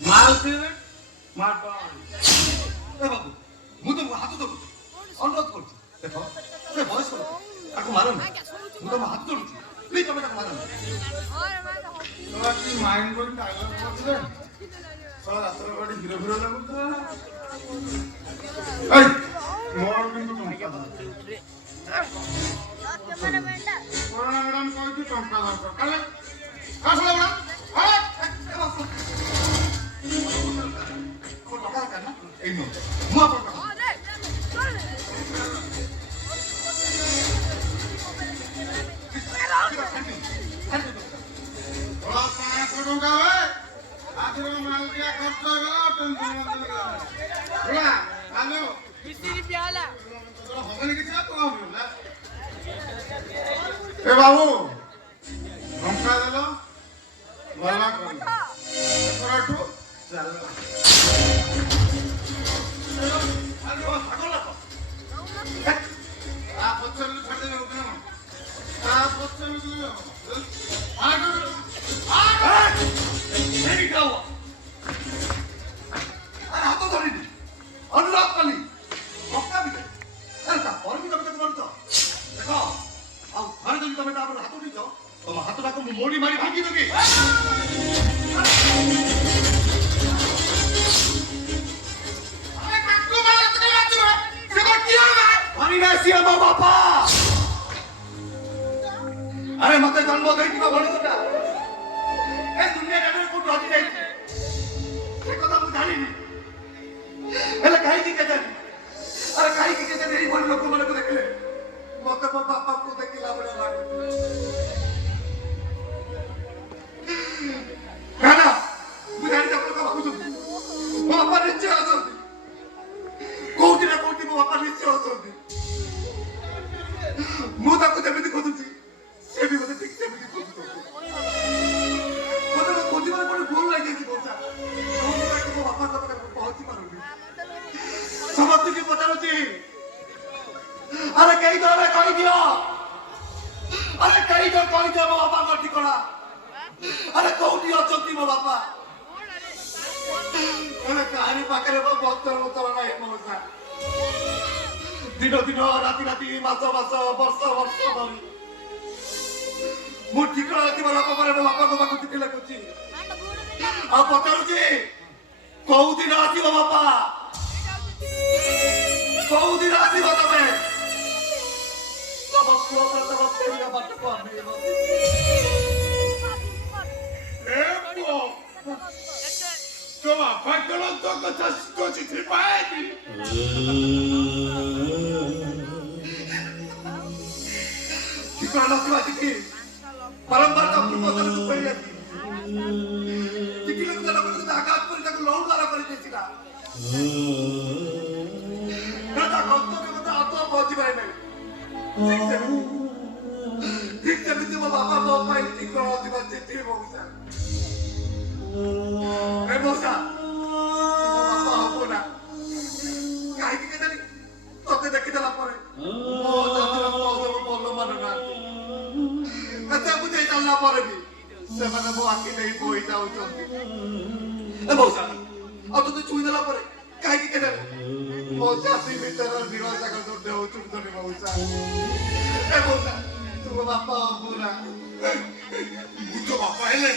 ମାରୁଥିବେ ମାର ଏ ବାବୁ ମୁଁ ତମକୁ ହାତ ଧରୁଛି ଅନୁରୋଧ କରୁଛି ଦେଖ ସେ ବୟସ୍କ ଲୋକ ତାକୁ ମାରନି ମୁଁ ତମ ହାତ ଧରୁଛି ପ୍ଲିଜ ତମେ ତାକୁ ମାରନି কি মাইন্ড করে ডায়লগ করছিলেন সারা রাস্তার গাড়ি হিরো হিরো লাগুছে এই মোর কিন্তু করোনা ম্যাডাম কইছি টঙ্কা দরকার কালে আসলে বড় এই নো ମୁଁ ଆପଣଙ୍କ এ বাবু লঙ্কা দিল গলা করল একটু চাল ହାତ ଧରିନି ଅନୁରୋଧ କଲି ପକ୍କା ବି ତାପରେ ବି ତମେ ତାକୁ ଧରିଛ ଦେଖ ଆଉ ଥରେ ଯଦି ତମେ ତାପରେ ହାତ ଉଠିଛ ତମ ହାତଟାକୁ ମୁଁ ମୋଡ଼ି ମାରି ଭାଙ୍ଗିଦେବି ସିଏ ମୋ ବାପା ଆରେ ମତେ ଜନ୍ମ ଦେଇଥିବା ମଣିଷଟା ଏ ଦୁନିଆ ଜାଗାରେ କୋଉଠି ହଜି ଯାଇଛି ସେ କଥା ମୁଁ ଜାଣିନି ହେଲେ କାହିଁକି କେଜାଣି ଆରେ କାହିଁକି କେଜାଣି ଏଇଭଳି ଲୋକମାନଙ୍କୁ ଦେଖିଲେ ମତେ ମୋ ବାପାଙ୍କୁ ଦେଖିଲା ଭଳିଆ ଲାଗୁଛି ନା ମୁଁ ଜାଣିଛି ଆପଣ କଣ ଭାବୁଛନ୍ତି ମୋ ବାପା ନିଶ୍ଚୟ ଅଛନ୍ତି କୋଉଠି ନା କୋଉଠି ମୋ ବାପା ନିଶ୍ଚୟ ଅଛନ୍ତି ମୁଁ ତାକୁ ଯେମିତି ଖୋଜୁଛି ସେ ବି ମତେ ଠିକ ସେମିତି ଖୋଜୁଛନ୍ତି ମତେ ମୋ ଖୋଜିବାର ଗୋଟେ ଭୁଲ ଲାଗିଯାଇଛି ବୋଝା ଯୋଉଥିପାଇଁ ମୋ ବାପାଙ୍କ ପାଖରେ ପହଞ୍ଚି ପାରୁନି ସମସ୍ତଙ୍କୁ ପଚାରୁଛି ଆରେ କେହି ତ କହିଦିଅ ଆରେ କେହି ତ କହିଦିଅ ମୋ ବାପାଙ୍କ ଠିକଣା ଆରେ କୋଉଠି ଅଛନ୍ତି ମୋ ବାପା ହେଲେ କାହାରି ପାଖରେ ମୋ ବତର ନାହିଁ ମଉସା ଦିନ ଦିନ ରାତି ରାତି ମାସ ମାସ ବର୍ଷ ବର୍ଷ ଧରି ମୁଁ ଠିକଣା ଥିବା ଲୋକ ପରେ ମୋ ବାପାଙ୍କ ପାଖକୁ ଚିଠି ଲେଖୁଛି ଆଉ ପଚାରୁଛି କୋଉ ଦିନ ଆସିବ ବାପା କୋଉ ଦିନ ଆସିବ ତମେ ତମ ପୁଅ ତମ ଫେରିବା ବାଟକୁ ଅନେଇବ তো বাপা গেল তো কথা চিঠি পায়নি ঠিকনা নথিবা চিঠি বারম্বার ডক্টর পচারକୁ କହିଲେছি ଚିଠି ଲେଖୁଥିଲା ଲୋକଙ୍କୁ ଆଘାତ କରି ତାକୁ ଲହୁ ଦ୍ୱାରା କରିଦେଇଥିଲା ତା କର୍ତ୍ତବ୍ୟ ମୋତେ ଆଦୌ ପହଞ୍ଚିପାରେ ନାହିଁ ଠିକ ସେମିତି ମୋ ବାପା ମୋ ପାଇଁ ଠିକଣା ନଥିବା ଚିଠି ମଉସା ଏ ମଉସା ମୋ ବାପା ହବ ନା କାହିଁକି କେଜାଣି ତତେ ଦେଖିଦେଲା ପରେ ମୋ ଜାତିର ପୁଅ ଭଲ ମାନୁନାହାନ୍ତି ଏତେ ବୁଝେଇ ଚାଲିଲା ପରେ ବି ସେମାନେ ମୋ ଆଖି ନେଇ ବୋହି ଯାଉଛନ୍ତି ଏ ମଉସା ଆଉ ତତେ ଛୁଇଁ ଦେଲା ପରେ କାହିଁକି କେଜାଣି ମୋ ଜାତି ଭିତରେ ନିରାଶା କରିଦେ ହଉଛନ୍ତି ମଉସା ଏ ମଉସା ତୁ ମୋ ବାପା ହବ ନା ମୁଁ ତ ବାପା ହେଲେ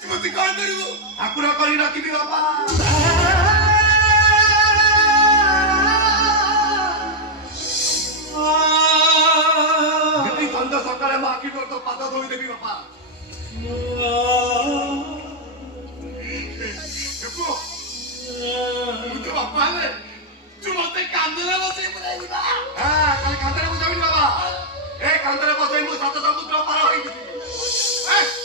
ତୁମେ କଣ କରିବୁ ଠାକୁର କରି ରଖିବି ବାପା ସନ୍ଧ୍ୟା ସକାଳେ ମୋ ଆଖି ତ ପାଦ ଧୋଇଦେବି ବାପା ମୁଁ ତ ବାପା ହେଲେ ତୁ ମତେ କାନ୍ଦରେ ବସେଇ ବୁଲାଇବି ନା କାଲି କାନ୍ଧରେ ବସେଇବିନି ବାବା ଏ କାନ୍ଧରେ ବସେଇ ମୁଁ ସାତ ସମୁଦ୍ର ପାର ହେଇଯିବି